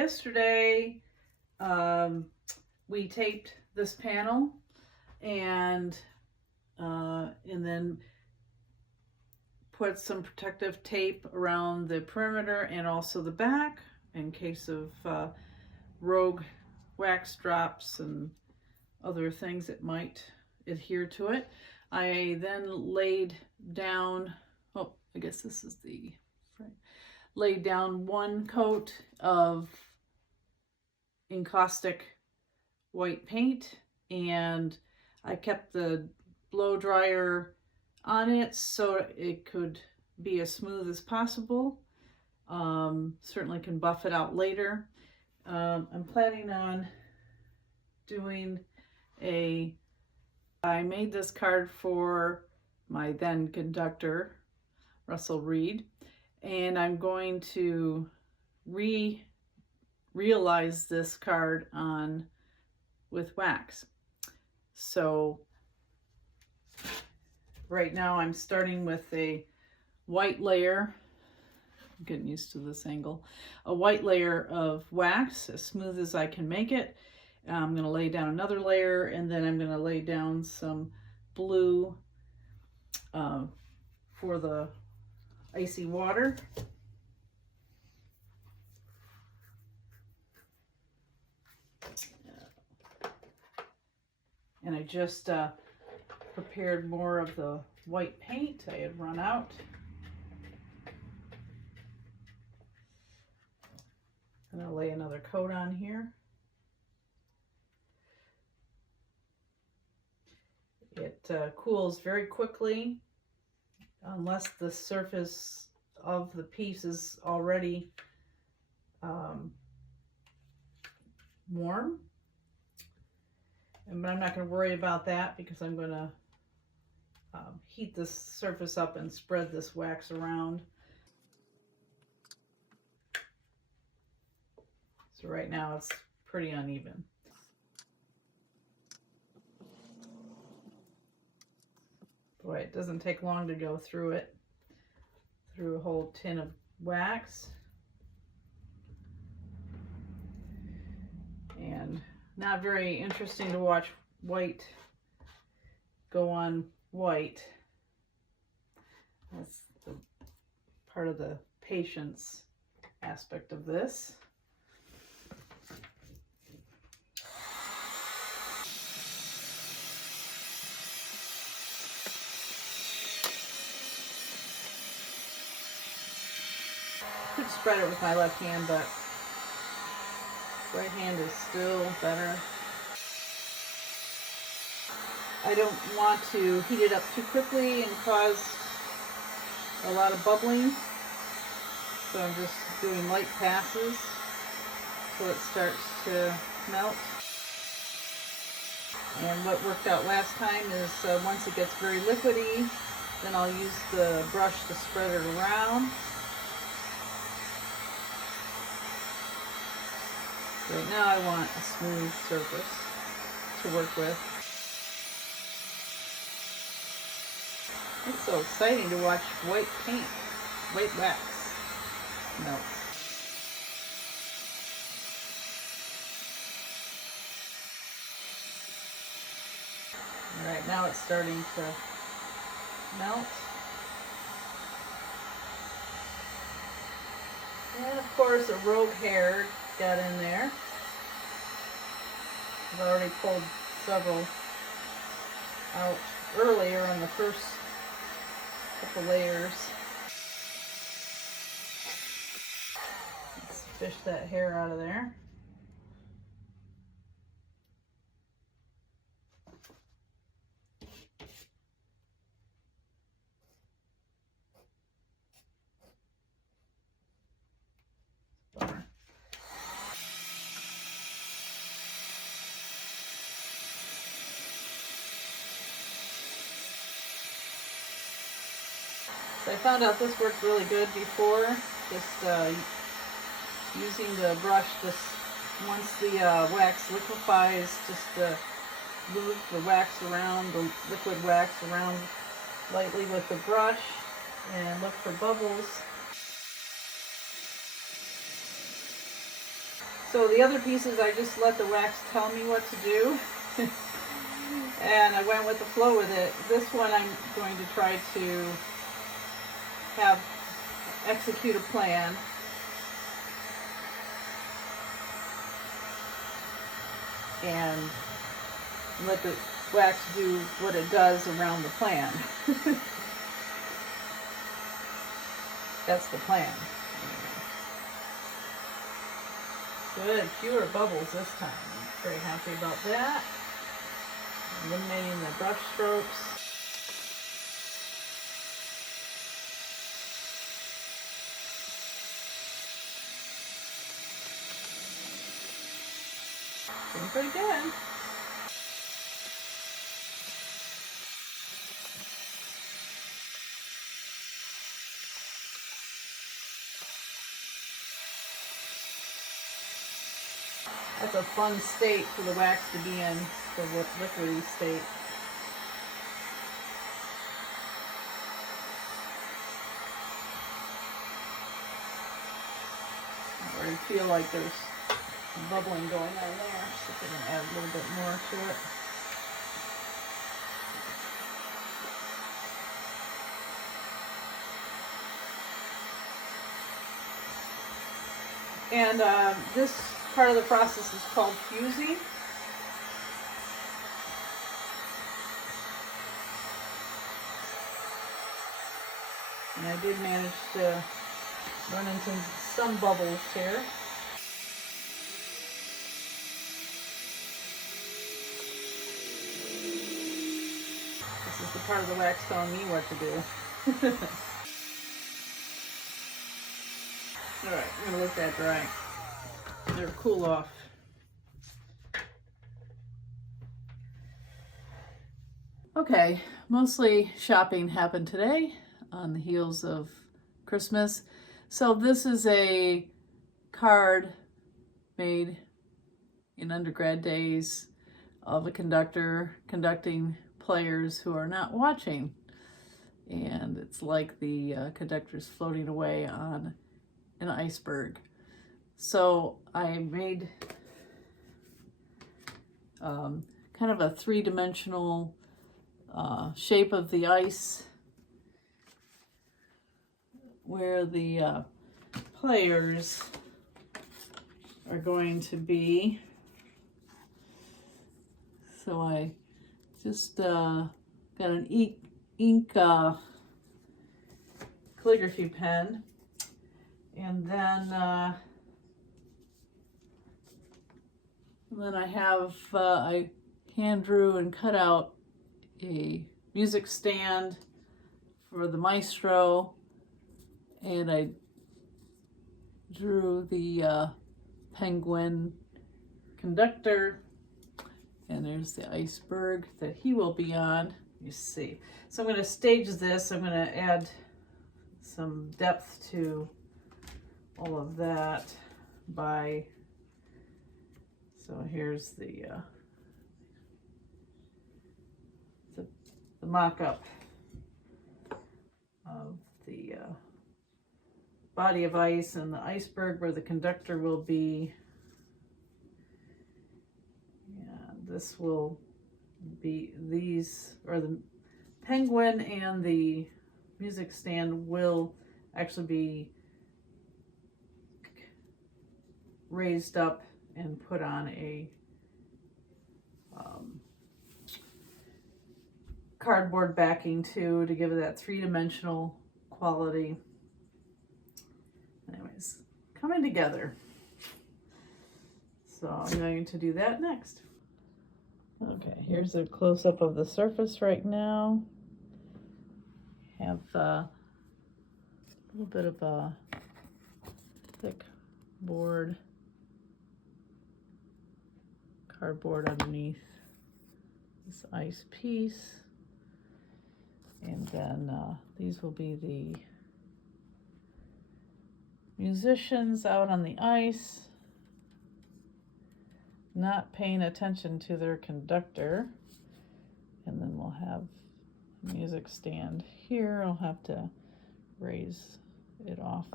yesterday we taped this panel and then put some protective tape around the perimeter and also the back in case of rogue wax drops and other things that might adhere to it. I then laid down, oh, I guess this is the frame, laid down one coat of encaustic white paint, and I kept the blow dryer on it so it could be as smooth as possible. Certainly can buff it out later. I'm planning on doing I made this card for my then conductor, Russell Reed, and I'm going to realize this card on with wax. So right now I'm starting with a white layer. I'm getting used to this angle. A white layer of wax, as smooth as I can make it. I'm going to lay down another layer, and then I'm going to lay down some blue for the icy water. And I just prepared more of the white paint. I had run out. I'm going to lay another coat on here. It cools very quickly unless the surface of the piece is already warm. But I'm not going to worry about that because I'm going to heat this surface up and spread this wax around. So right now it's pretty uneven. Boy, it doesn't take long to go through it, through a whole tin of wax. And not very interesting to watch white go on white. That's the part of the patience aspect of this. Could spread it with my left hand, but right hand is still better. I don't want to heat it up too quickly and cause a lot of bubbling, so I'm just doing light passes so it starts to melt. And what worked out last time is once it gets very liquidy, then I'll use the brush to spread it around. Right now I want a smooth surface to work with. It's so exciting to watch white paint, white wax melt. All right, now it's starting to melt. And of course a rogue hair got in there. I've already pulled several out earlier on the first couple layers. Let's fish that hair out of there. So I found out this worked really good before, just using the brush, just once the wax liquefies, just move the wax around, the liquid wax around lightly with the brush and look for bubbles. So the other pieces, I just let the wax tell me what to do. And I went with the flow with it. This one I'm going to try to execute a plan. And let the wax do what it does around the plan. That's the plan. Good, fewer bubbles this time. I'm very happy about that. Eliminating the brush strokes. Doing pretty good. That's a fun state for the wax to be in, the liquidy state. I already feel like there's bubbling going on there, so I'm going to add a little bit more to it. And this part of the process is called fusing. And I did manage to run into some bubbles here. This is the part of the wax telling me what to do. Alright, I'm going to let that dry. They'll cool off. Okay, mostly shopping happened today on the heels of Christmas. So this is a card made in undergrad days of a conductor conducting players who are not watching. And it's like the conductor's floating away on an iceberg. So I made kind of a three-dimensional shape of the ice where the players are going to be. So I just got an ink calligraphy pen, and then I have I hand drew and cut out a music stand for the maestro, and I drew the penguin conductor, and there's the iceberg that he will be on. You see. So I'm going to stage this. I'm going to add some depth to all of that by, so here's the mock-up of the body of ice and the iceberg where the conductor will be. And this will be these, or the penguin and the music stand will actually be raised up and put on a cardboard backing too, to give it that three-dimensional quality. Anyways, coming together. So I'm going to do that next. Okay, here's a close-up of the surface right now. Have a little bit of a thick board, cardboard underneath this ice piece. And then these will be the musicians out on the ice, not paying attention to their conductor. And then we'll have a music stand here. I'll have to raise it off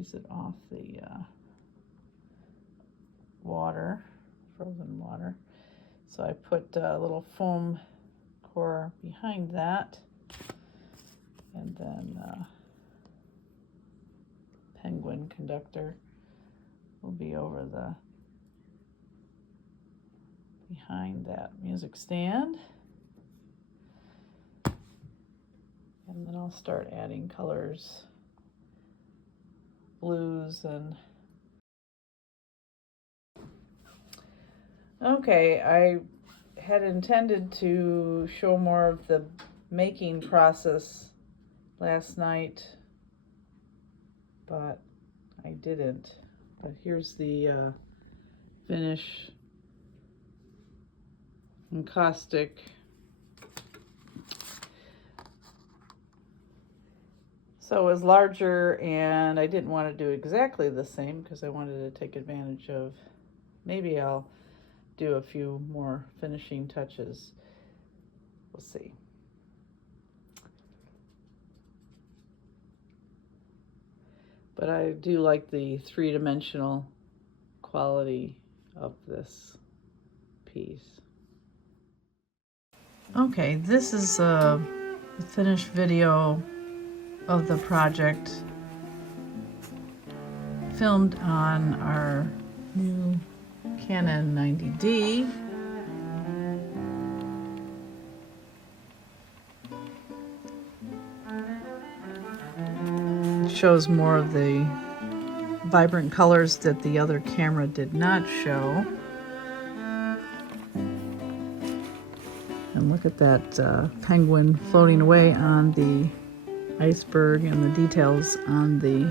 squeeze it off the water, frozen water. So I put a little foam core behind that, and then penguin conductor will be over the behind that music stand. And then I'll start adding colors, blues and okay, I had intended to show more of the making process last night, but I didn't. But here's the finish encaustic. So it was larger, and I didn't want to do exactly the same because I wanted to take advantage of, maybe I'll do a few more finishing touches. We'll see. But I do like the three-dimensional quality of this piece. Okay, this is a finished video of the project filmed on our new Canon 90D. It shows more of the vibrant colors that the other camera did not show. And look at that penguin floating away on the iceberg, and the details on the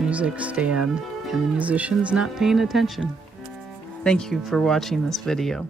music stand, and the musicians not paying attention. Thank you for watching this video.